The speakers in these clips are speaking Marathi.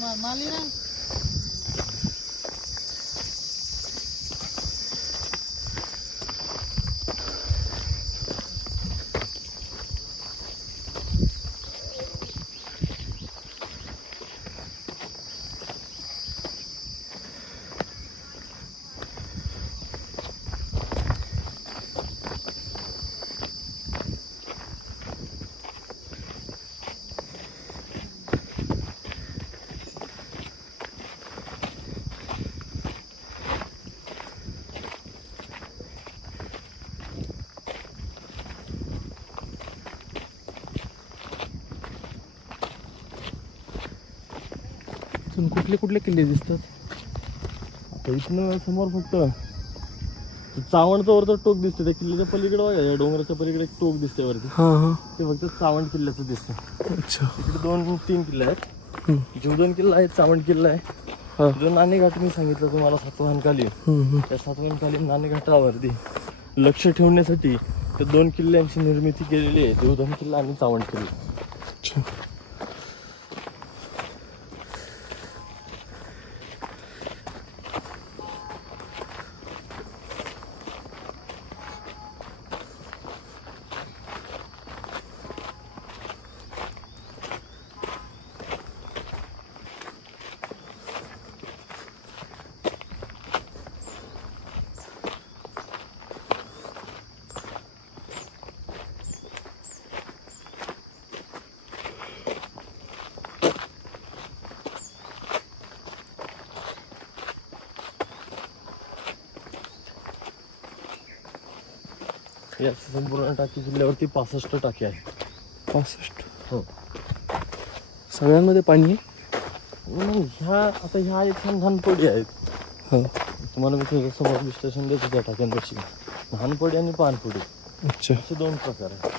તમારે માલી अजून कुठले कुठले किल्ले दिसतात? आता इथनं समोर फक्त चावणचं वरचं टोक दिसते. त्या किल्ल्याच्या पलीकडे बघा या डोंगराच्या पलीकडे एक टोक दिसते वरती. हां हां. ते फक्त चावण किल्ल्याचं दिसतं. अच्छा. तिकडे दोन तीन किल्ले आहेत. हम्म, जीवदन किल्ला आहे चावण किल्ला आहे. हा. जो नाणे घाट मी सांगितलं तुम्हाला सातवाहनकाली. हम्म, हम्म. त्या सातवाहनकाली नाणे घाटावरती लक्ष ठेवण्यासाठी त्या दोन किल्ल्यांची निर्मिती केलेली आहे. देवधन किल्ला आणि चावण किल्ला. अच्छा. या संपूर्ण टाकी किल्ल्यावरती पासष्ट टाके आहे पासष्ट. हो. सगळ्यांमध्ये पाणी आहे? नाही ह्या आता ह्या एक लहानपडी आहेत. हो. तुम्हाला मी तुझ्या समोर विश्लेषण देतो त्या टाक्यांपाशी लहानपडी आणि पानपडी अच्छा. असे दोन प्रकार आहेत.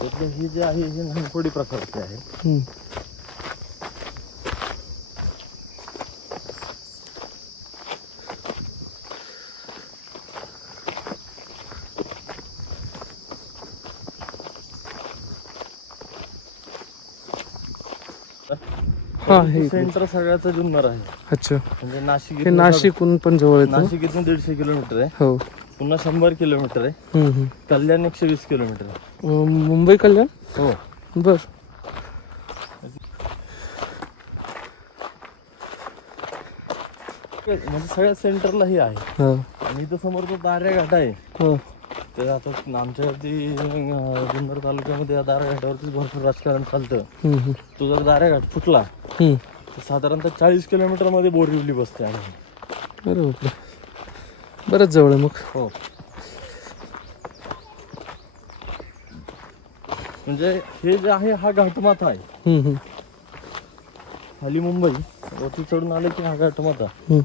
त्यातले हे जे आहे हे लहानपडी प्रकारचे आहे. हम्म. हा हे. सेंटर सगळ्याचा जुन्नर आहे. अच्छा. म्हणजे नाशिक हे इथून नाशिकहून पण जवळ येतं. नाशिक इथून दीडशे किलोमीटर आहे. हो. पुन्हा शंभर किलोमीटर आहे. हम्म, हम्म. कल्याण एकशे वीस किलोमीटर आहे. अं, मुंबई कल्याण? हो. बर. म्हणजे सगळ्या सेंटरला हे आहे. हो. आणि इथं समोर जो दाऱ्या घाट आहे हो. तर आता आमच्यावरती अं, जुन्नर तालुक्यामध्ये या दाऱ्या घाटावरती भरपूर राजकारण चालतं. हम्म, हम्म. तो जर दाऱ्या घाट फुटला हम्म. तर साधारणतः चाळीस किलोमीटरमध्ये बोरिवली बसते आणि अरे बापरे बरंच जवळ आहे मग हो म्हणजे हे जे आहे हा घाटमाथा आहे हम्म, हम्म. खाली मुंबई वरती चढून आले की हा घाटमाथा हम्म.